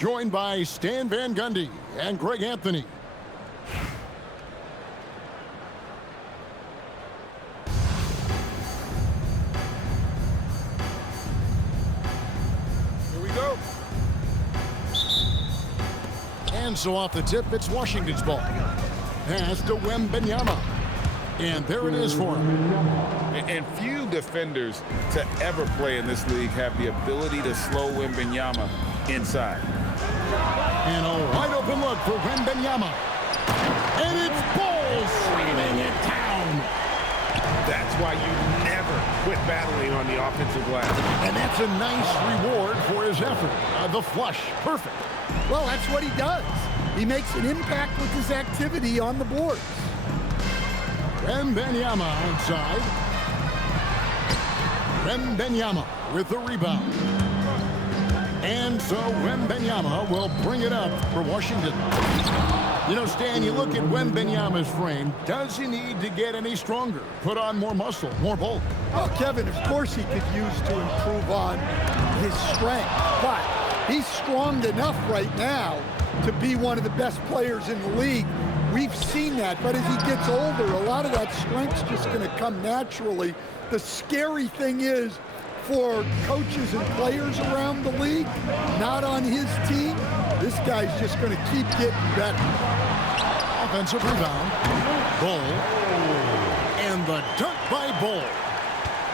joined by Stan Van Gundy and Greg Anthony. Here we go. And so off the tip, it's Washington's ball. Pass to Wembanyama. And there it is for him. And few defenders to ever play in this league have the ability to slow Wembanyama inside. And a wide open look for Wembanyama. And it's ball slamming it down. That's why you never quit battling on the offensive glass. And that's a nice reward for his effort. The flush, perfect. Well, that's what he does. He makes an impact with his activity on the boards. Wembanyama outside. Wembanyama with the rebound. And so Wembanyama will bring it up for Washington. You know, Stan, you look at Wembanyama's frame. Does he need to get any stronger? Put on more muscle, more bulk? Oh, Kevin, of course he could use to improve on his strength. But he's strong enough right now to be one of the best players in the league. We've seen that, but as he gets older, a lot of that strength's just going to come naturally. The scary thing is, for coaches and players around the league, not on his team, this guy's just going to keep getting better. Offensive rebound. Bull. And the dunk by Bull.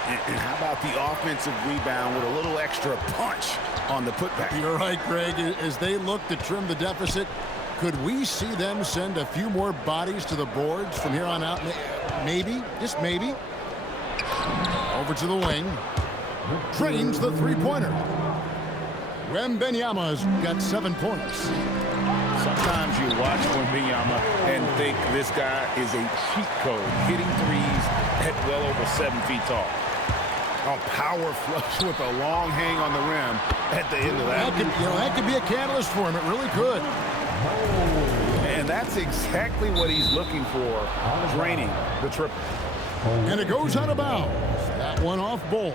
And how about the offensive rebound with a little extra punch on the putback? You're right, Greg. As they look to trim the deficit, could we see them send a few more bodies to the boards from here on out? Maybe, just maybe. Over to the wing. Drains the three-pointer. Wembanyama's got 7 points. Sometimes you watch Wembanyama and think this guy is a cheat code, hitting threes at well over 7 feet tall. A power flush with a long hang on the rim at the end of that. That could be a catalyst for him. It really could. And that's exactly what he's looking for, draining the triple. And it goes out of bounds. That one off Bull.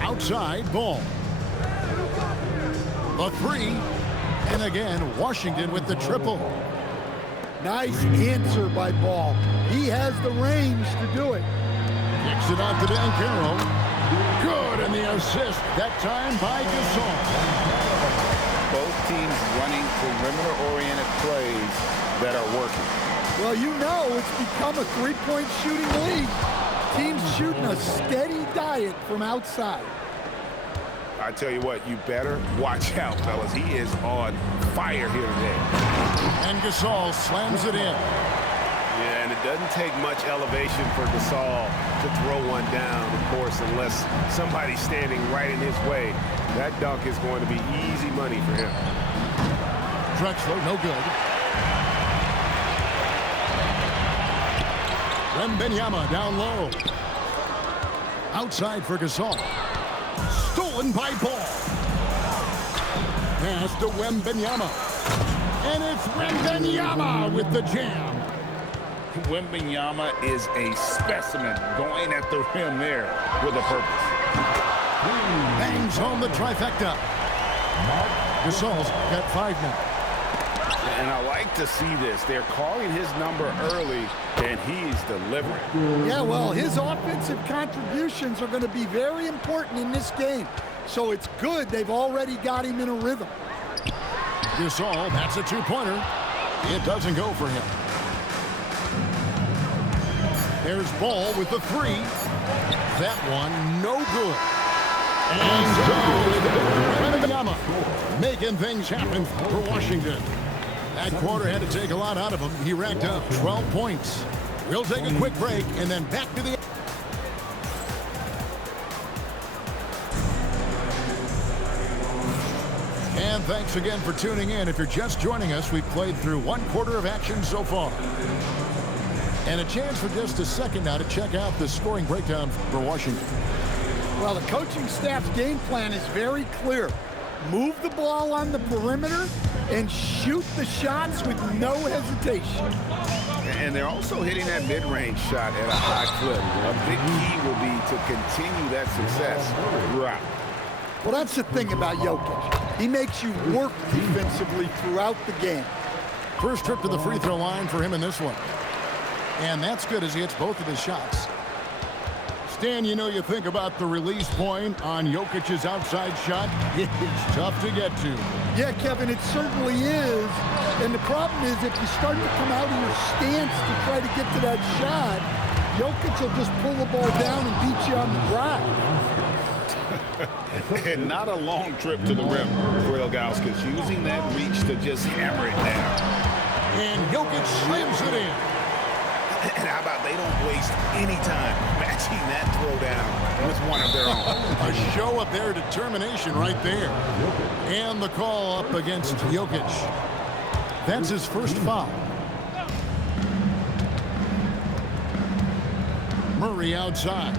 Outside, Bull. A three. And again, Washington with the triple. Nice answer by Ball. He has the range to do it. Kicks it out to Dan Carroll. Good, and the assist, that time by Gasol. Both teams running perimeter-oriented plays that are working. Well, you know it's become a three-point shooting league. Teams shooting a steady diet from outside. I tell you what, you better watch out, fellas. He is on fire here today. And Gasol slams it in. Yeah, and it doesn't take much elevation for Gasol to throw one down, of course, unless somebody's standing right in his way. That dunk is going to be easy money for him. Drexler, no good. Wembanyama down low. Outside for Gasol. Stolen by Ball. Pass to Wembanyama. And it's Wembanyama with the jam. Wembanyama is a specimen going at the rim there with a purpose. Bangs home the trifecta. Gasol's got 5 now. And I like to see this. They're calling his number early, and he's delivering. Yeah, well, his offensive contributions are going to be very important in this game. So it's good they've already got him in a rhythm. Gasol, that's a 2-pointer. It doesn't go for him. There's Ball with the 3. That one, no good. And so, Wembanyama making things happen for Washington. That quarter had to take a lot out of him. He racked up 12 points. We'll take a quick break and then back to the... And thanks again for tuning in. If you're just joining us, we've played through 1 quarter of action so far. And a chance for just a second now to check out the scoring breakdown for Washington. Well, the coaching staff's game plan is very clear. Move the ball on the perimeter and shoot the shots with no hesitation. And they're also hitting that mid-range shot at a high clip. A big key will be to continue that success throughout. Well, that's the thing about Jokic. He makes you work defensively throughout the game. First trip to the free throw line for him in this one. And that's good as he hits both of his shots. Stan, you know, you think about the release point on Jokic's outside shot. It's tough to get to. Yeah, Kevin, it certainly is. And the problem is if you start to come out of your stance to try to get to that shot, Jokic will just pull the ball down and beat you on the drive. And not a long trip to the rim for Ilgauskas, using that reach to just hammer it down. And Jokic slams it in. And how about they don't waste any time matching that throwdown with one of their own. A show of their determination right there. And the call up against Jokic. That's his first foul. Murray outside.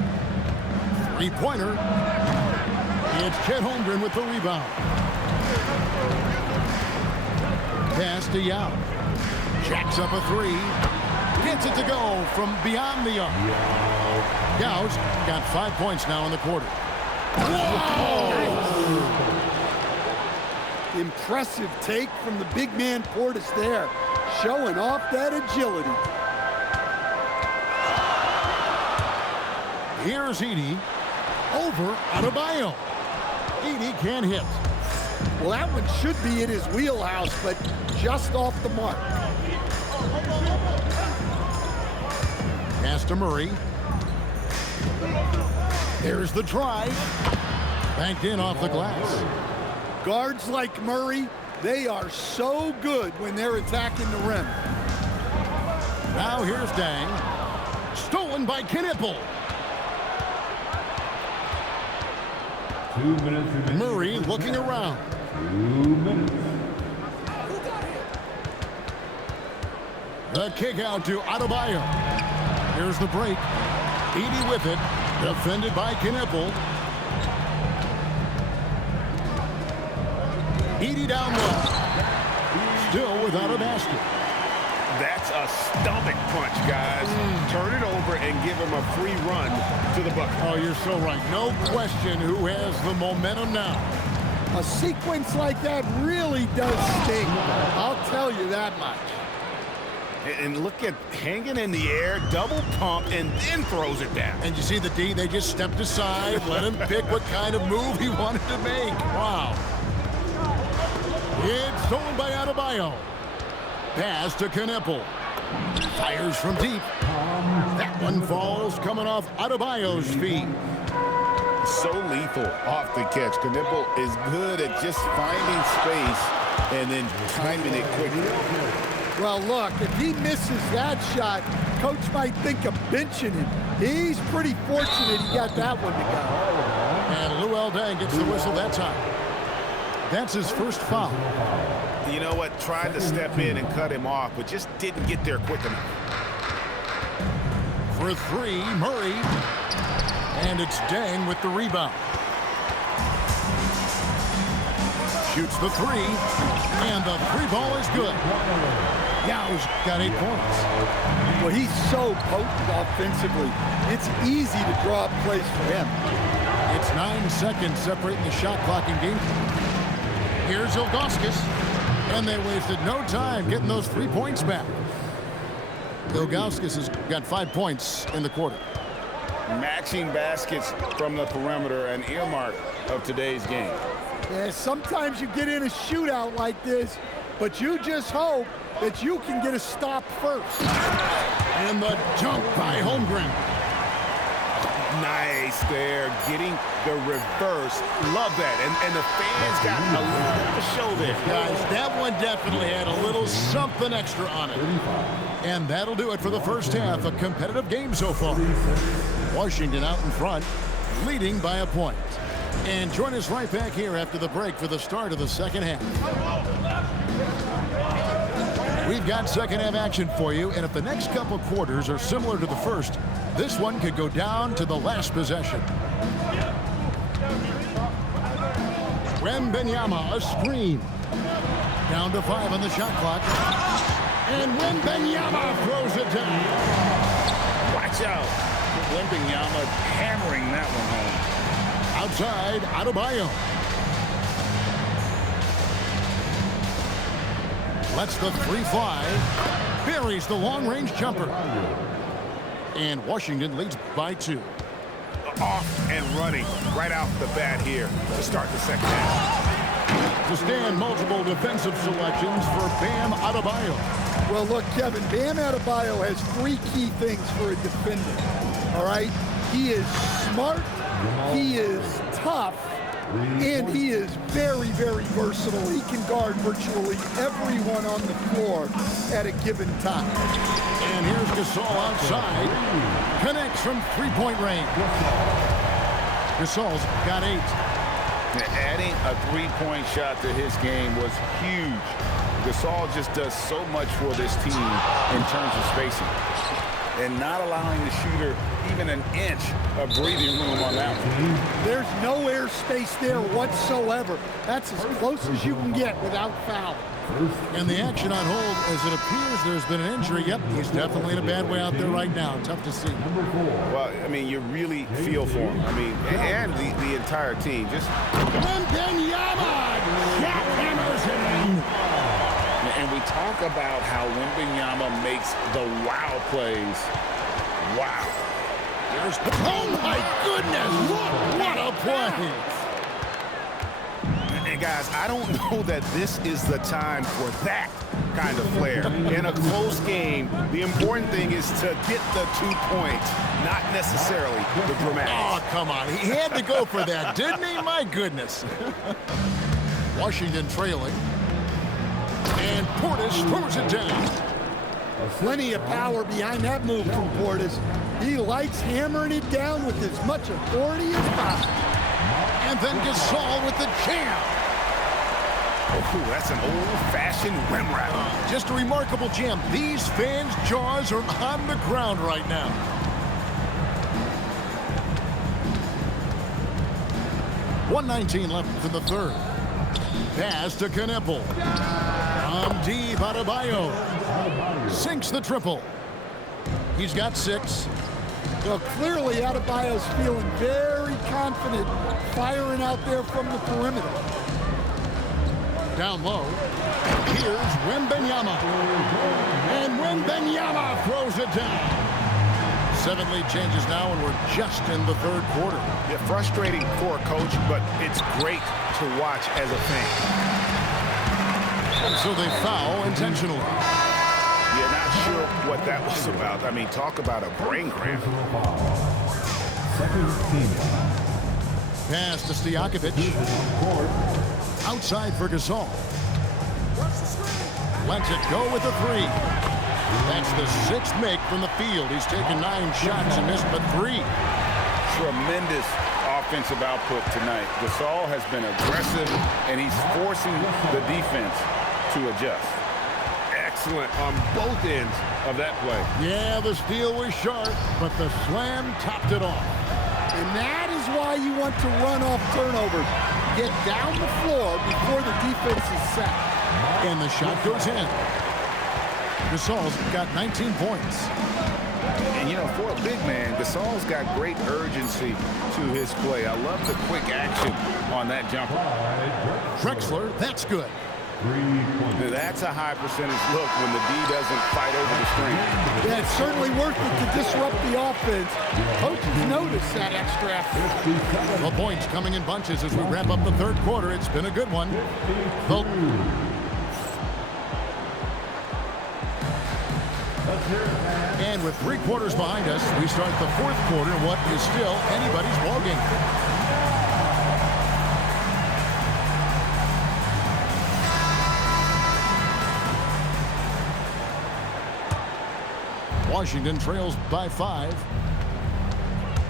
Three-pointer. It's Chet Holmgren with the rebound. Pass to Yao. Jacks up a three. Gets it to go from beyond the arc. Yao's got 5 points now in the quarter. Whoa! Impressive take from the big man Portis there, showing off that agility. Here's Edey. Over Adebayo. Edey can't hit. Well, that one should be in his wheelhouse, but just off the mark. Pass to Murray. There's the try. Banked in off the glass. Guards like Murray, they are so good when they're attacking the rim. Now here's Dang. Stolen by Knipple. 2 minutes. Murray looking around. 2 minutes. The kick out to Adebayo. Here's the break. Edey with it. Defended by Knipple. Edey down low. Still without a basket. That's a stomach punch, guys. Turn it over and give him a free run to the bucket. Oh, you're so right. No question who has the momentum now. A sequence like that really does sting. I'll tell you that much. And look at hanging in the air, double pump, and then throws it down. And you see the D, they just stepped aside, let him pick what kind of move he wanted to make. Wow. It's stolen by Adebayo. Pass to Knipple. Fires from deep. That one falls coming off Adebayo's feet. So lethal off the catch. Knipple is good at just finding space and then timing it quickly. Well, look, if he misses that shot, coach might think of benching him. He's pretty fortunate he got that one to go. And Luol Deng gets the whistle that time. That's his first foul. You know what? Tried to step in and cut him off, but just didn't get there quick enough. For three, Murray. And it's Deng with the rebound. Shoots the three. And the three ball is good. Yao's got 8 points. Well, he's so potent offensively. It's easy to draw up plays for him. It's 9 seconds separating the shot clock and game clock. Here's Ilgauskas. And they wasted no time getting those 3 points back. Ilgauskas has got 5 points in the quarter. Matching baskets from the perimeter, an earmark of today's game. Yeah, sometimes you get in a shootout like this, but you just hope that you can get a stop first. And the dunk by Holmgren. Nice there, getting the reverse. Love that. And the fans got a little show there. Guys, that one definitely had a little something extra on it. And that'll do it for the first half. A competitive game so far. Washington out in front, leading by a point. And join us right back here after the break for the start of the second half. We've got second half action for you, and if the next couple quarters are similar to the first, this one could go down to the last possession. Wembanyama, a screen. Down to 5 on the shot clock. And Wembanyama throws it down. Watch out. Wembanyama hammering that one home. Outside, Adebayo. Lets the three fly. Buries the long-range jumper. And Washington leads by 2. Off and running right off the bat here to start the second half. To stand, multiple defensive selections for Bam Adebayo. Well, look, Kevin, Bam Adebayo has 3 key things for a defender, all right? He is smart, he is tough, and he is very, very versatile. He can guard virtually everyone on the floor at a given time. And here's Gasol outside. Connects from three-point range. Gasol's got 8. Adding a three-point shot to his game was huge. Gasol just does so much for this team in terms of spacing. And not allowing the shooter even an inch of breathing room on that one. There's no air space there whatsoever. That's as close as you can get without foul. And the action on hold, as it appears there's been an injury. Yep, he's definitely in a bad way out there right now. Tough to see. Well, I mean, you really feel for him. I mean, and the entire team. Just Wembanyama jackhammers it in. And we talk about how Wembanyama makes the wow plays. Wow. There's, oh my goodness, what a play. And guys, I don't know that this is the time for that kind of flair. In a close game, the important thing is to get the 2 points, not necessarily the dramatics. Oh, come on. He had to go for that, didn't he? My goodness. Washington trailing. And Portis throws it down. Plenty of power behind that move from Portis. He likes hammering it down with as much authority as possible. And then Gasol with the jam. Oh, that's an old-fashioned rim wrap. Just a remarkable jam. These fans' jaws are on the ground right now. .119 left in the third. Pass to Knepel. From deep, Adebayo sinks the triple. He's got 6. Well, clearly Adebayo's feeling very confident firing out there from the perimeter. Down low. Here's Wembanyama. And Wembanyama throws it down. 7 lead changes now, and we're just in the third quarter. Yeah, frustrating for a coach, but it's great to watch as a fan. So they foul intentionally. Yeah, not sure what that was about. I mean, talk about a brain cramp. Pass to Stojakovic. Outside for Gasol. Lets it go with the 3. That's the 6th make from the field. He's taken 9 shots and missed but 3. Tremendous offensive output tonight. Gasol has been aggressive, and he's forcing the defense to adjust. Excellent on both ends of that play. Yeah, the steal was sharp, but the slam topped it off. And that is why you want to run off turnovers. Get down the floor before the defense is set. And the shot goes in. Gasol's got 19 points. And, you know, for a big man, Gasol's got great urgency to his play. I love the quick action on that jumper. Drexler, that's good. That's a high percentage look when the D doesn't fight over the screen. Yeah, it's certainly worth it to disrupt the offense. Coaches notice that extra effort. The points coming in bunches as we wrap up the third quarter. It's been a good one. And with 3 quarters behind us, we start the fourth quarter in what is still anybody's ballgame. Washington trails by 5.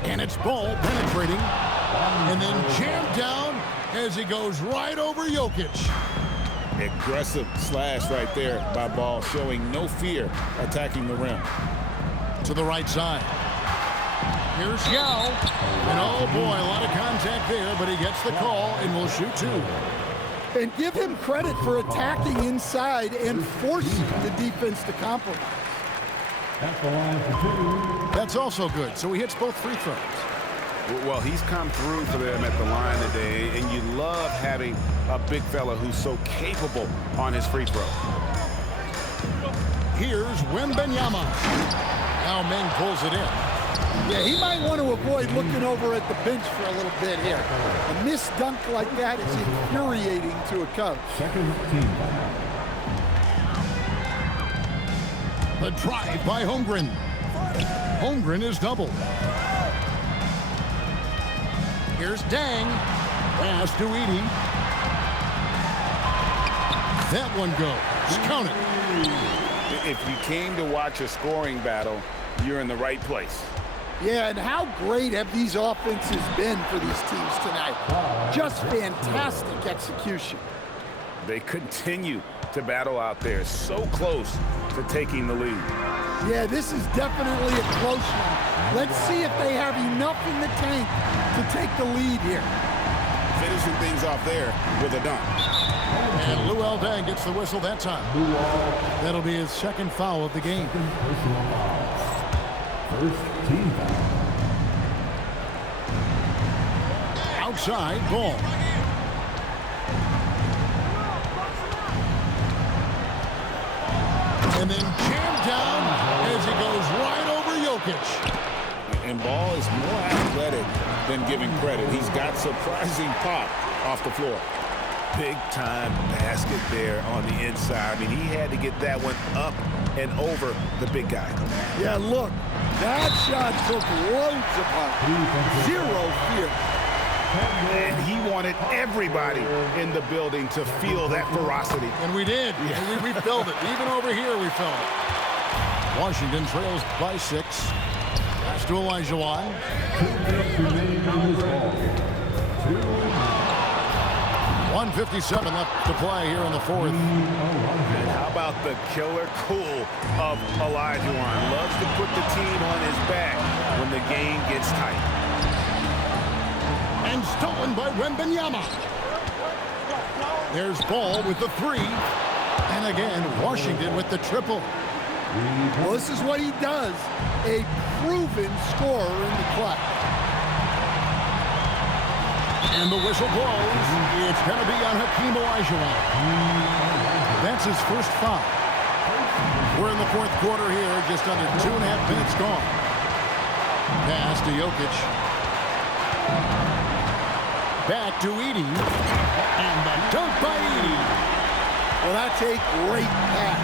And it's ball penetrating. And then jammed down as he goes right over Jokic. Aggressive slash right there by Ball, showing no fear attacking the rim. To the right side. Here's Yao. And oh boy, a lot of contact there, but he gets the call and will shoot 2. And give him credit for attacking inside and forcing the defense to compromise. At the line for 2. That's also good, so he hits both free throws. Well, he's come through for them at the line today, and you love having a big fella who's so capable on his free throw. Here's Wembanyama. Now Meng pulls it in. Yeah, he might want to avoid looking over at the bench for a little bit here. A missed dunk like that is infuriating to a coach. Second team. The drive by Holmgren. Holmgren is doubled. Here's Dang. Pass to Edey. That one goes. Count it. If you came to watch a scoring battle, you're in the right place. Yeah, and how great have these offenses been for these teams tonight? Just fantastic execution. They continue to battle out there, so close to taking the lead. Yeah, this is definitely a close one. Let's see if they have enough in the tank to take the lead here. Finishing things off there with a dunk. And Luol Deng gets the whistle that time. That'll be his second foul of the game. First team foul. Outside ball. And then jammed down as he goes right over Jokic. And Ball is more athletic than giving credit. He's got surprising pop off the floor. Big time basket there on the inside. I mean, he had to get that one up and over the big guy. Yeah, look, that shot took loads of punch. Zero fear. And he wanted everybody in the building to feel that ferocity. And we did. Yeah. We felt it. Even over here, we felt it. Washington trails by 6. Pass to Olajuwon. 2 minutes remaining on this ball. 1:57 left to play here in the fourth. And how about the killer cool of Olajuwon? Loves to put the team on his back when the game gets tight. And stolen by Wembanyama. There's Ball with the 3. And again, Washington with the triple. Well, this is what he does. A proven scorer in the clutch. And the whistle blows. It's going to be on Hakeem Olajuwon. That's his first foul. We're in the fourth quarter here, just under 2.5 minutes gone. Pass to Jokic. Back to Edey. And the dunk by Edey. Well, that's a great pass.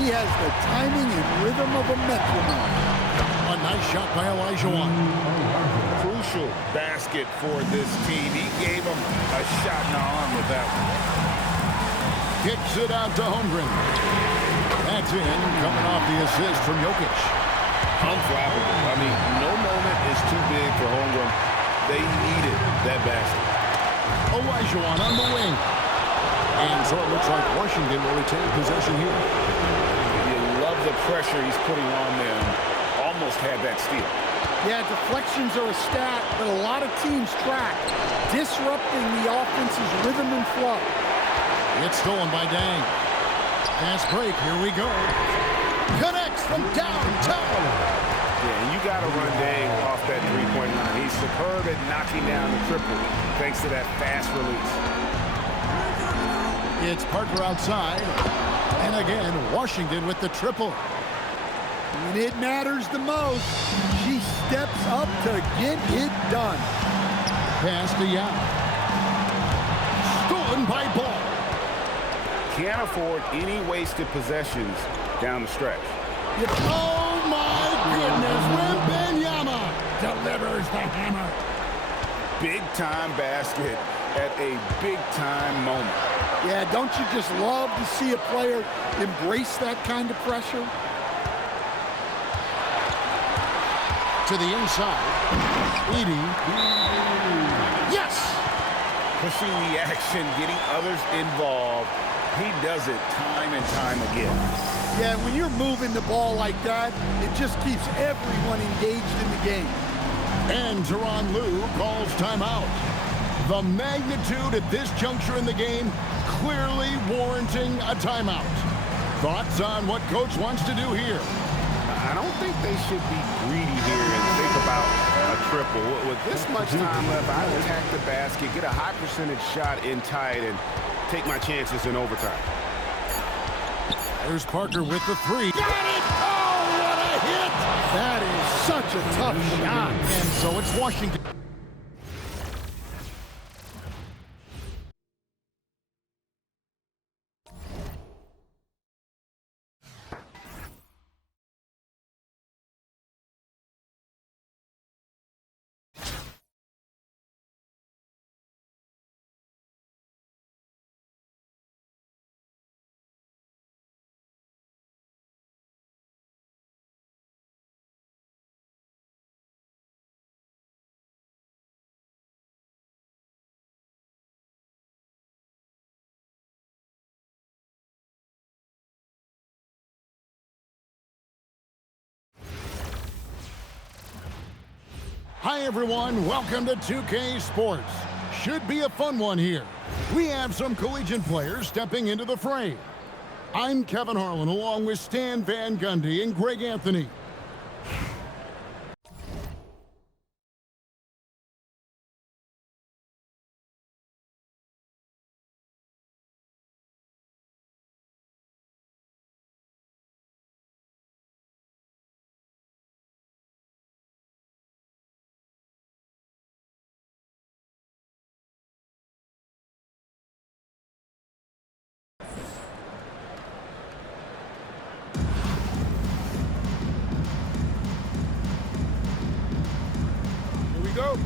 He has the timing and rhythm of a metronome. A nice shot by Olajuwon. Crucial basket for this team. He gave him a shot in the arm with that one. Kicks it out to Holmgren. That's in, coming off the assist from Jokic. Unflappable. I mean, no moment is too big for Holmgren. They needed that basket. Olajuwon on the wing. And so it looks like Washington will retain possession here. You love the pressure he's putting on them. Almost had that steal. Yeah, deflections are a stat that a lot of teams track, disrupting the offense's rhythm and flow. It's stolen by Dang. Fast break, here we go. Connects from downtown. Yeah, and you got to run Dang off that three-point line. He's superb at knocking down the triple thanks to that fast release. It's Parker outside. And again, Washington with the triple. When it matters the most, she steps up to get it done. Pass to Yao. Stolen by Ball. Can't afford any wasted possessions down the stretch. Oh my goodness, Wembanyama delivers the hammer. Big time basket at a big time moment. Yeah, don't you just love to see a player embrace that kind of pressure? To the inside. Edey. Yes! Pushing the action, getting others involved. He does it time and time again. Yeah, when you're moving the ball like that, it just keeps everyone engaged in the game. And Tyronn Lue calls timeout. The magnitude at this juncture in the game clearly warranting a timeout. Thoughts on what Coach wants to do here? I don't think they should be greedy here and think about a triple. With this much time left, I would attack the basket, get a high percentage shot in tight, and take my chances in overtime. There's Parker with the three. Got it! Oh, what a hit! That is such a tough shot. And so it's Washington. Hi everyone, welcome to 2K Sports. Should be a fun one here. We have some collegiate players stepping into the fray. I'm Kevin Harlan along with Stan Van Gundy and Greg Anthony. Go.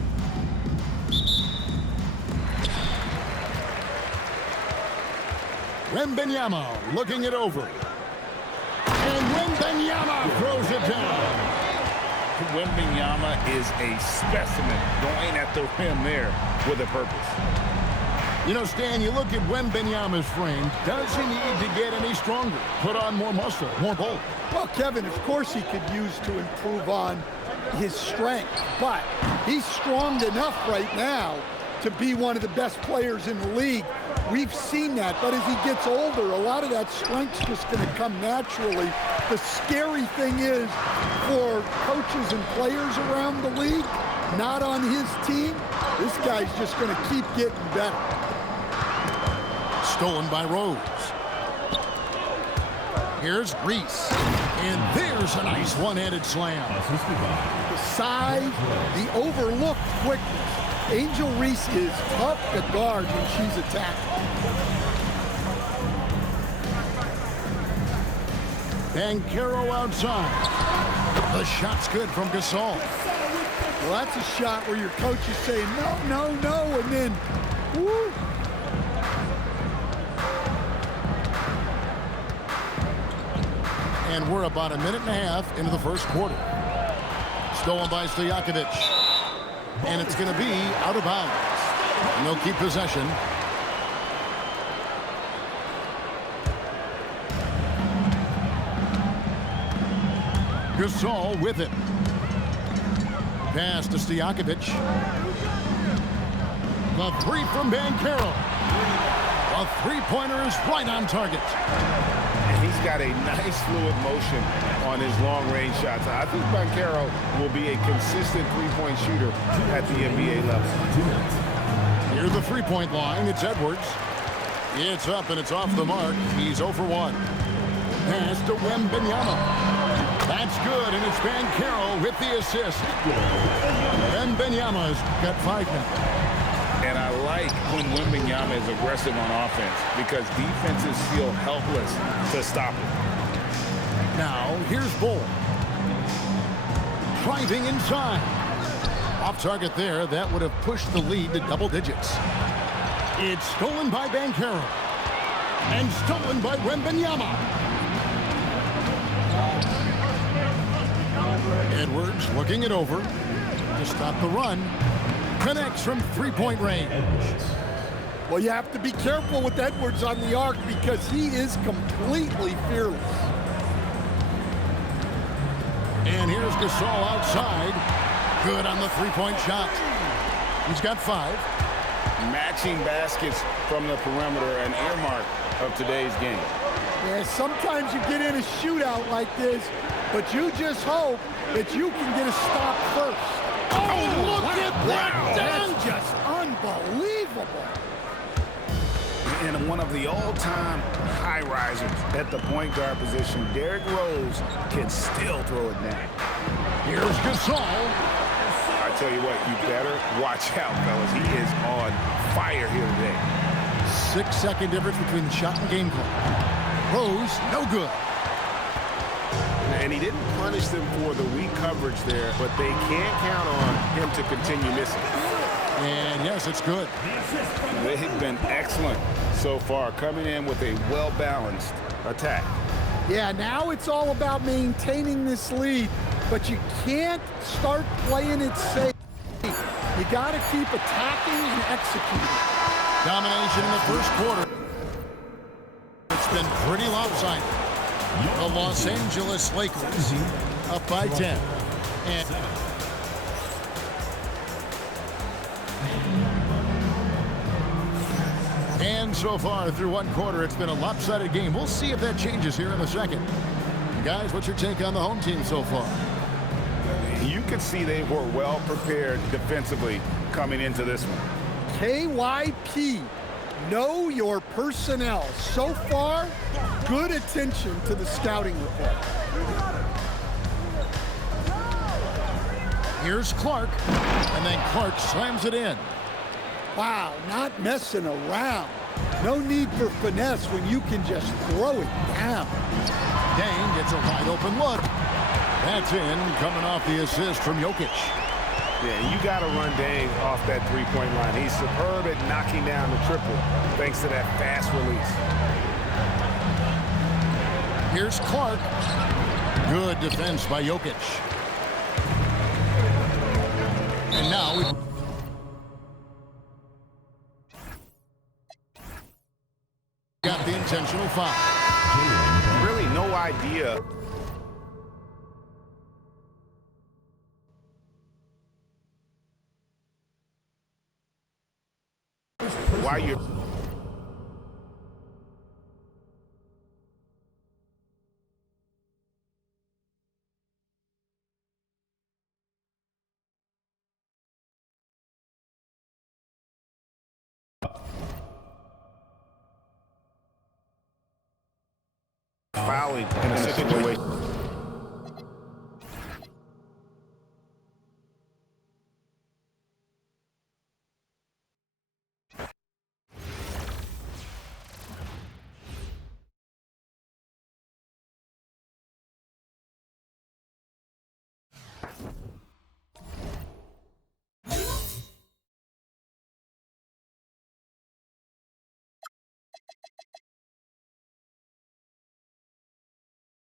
Wembanyama looking it over. And Wembanyama throws it down. Wembanyama is a specimen going at the rim there with a purpose. You know, Stan, you look at Wembanyama's frame. Does he need to get any stronger? Put on more muscle, more bulk? Well, Kevin, of course he could use to improve on his strength, but he's strong enough right now to be one of the best players in the league. We've seen that, but as he gets older, a lot of that strength's just going to come naturally. The scary thing is for coaches and players around the league, not on his team, this guy's just going to keep getting better. Stolen by Rose. Here's Reese. And there's a nice one-handed slam. The size, the overlooked quickness. Angel Reese is tough to guard when she's attacking. Banchero outside. The shot's good from Gasol. Well, that's a shot where your coach is saying, no, no, no, and then, whoo. And we're about a minute and a half into the first quarter. Stolen by Stojakovic. And it's going to be out of bounds. And they'll keep possession. Gasol with it. Pass to Stojakovic. The three from Banchero. A three-pointer is right on target. He's got a nice fluid motion on his long-range shots. I think Banchero will be a consistent three-point shooter at the NBA level. Near the three-point line, it's Edwards. It's up and it's off the mark. He's 0 for 1. Pass to Wembanyama. That's good, and it's Banchero with the assist. Wembanyama's got 5 now. And I like when Wembanyama is aggressive on offense because defenses feel helpless to stop him. Now, here's Bull. Driving inside. Off target there. That would have pushed the lead to double digits. It's stolen by Banchero. And stolen by Wembanyama. Edwards looking it over to stop the run. Connects from three-point range. Well, you have to be careful with Edwards on the arc because he is completely fearless. And here's Gasol outside. Good on the three-point shot. He's got 5. Matching baskets from the perimeter, an earmark of today's game. Yeah, sometimes you get in a shootout like this, but you just hope that you can get a stop first. Oh, look at that! That's just unbelievable. And one of the all-time high risers at the point guard position, Derrick Rose can still throw it down. Here's Gasol. I tell you what, you better watch out, fellas. He is on fire here today. 6-second difference between the shot and game clock. Rose, no good. And he didn't punish them for the weak coverage there, but they can't count on him to continue missing. And yes, it's good. They've been excellent so far, coming in with a well-balanced attack. Yeah, now it's all about maintaining this lead, but you can't start playing it safe. You got to keep attacking and executing. Domination in the first quarter. It's been pretty lopsided. The Los Angeles Lakers up by 10. And so far through one quarter, it's been a lopsided game. We'll see if that changes here in a second. Guys, what's your take on the home team so far? You could see they were well prepared defensively coming into this one. KYP, know your personnel. So far, good attention to the scouting report. Here's Clark, and then Clark slams it in. Wow, not messing around. No need for finesse when you can just throw it down. Dang gets a wide open look. That's in, coming off the assist from Jokic. Yeah, you got to run Dang off that three-point line. He's superb at knocking down the triple thanks to that fast release. Here's Clark. Good defense by Jokic. And now we got the intentional foul. Really no idea why you're fouling in a situation.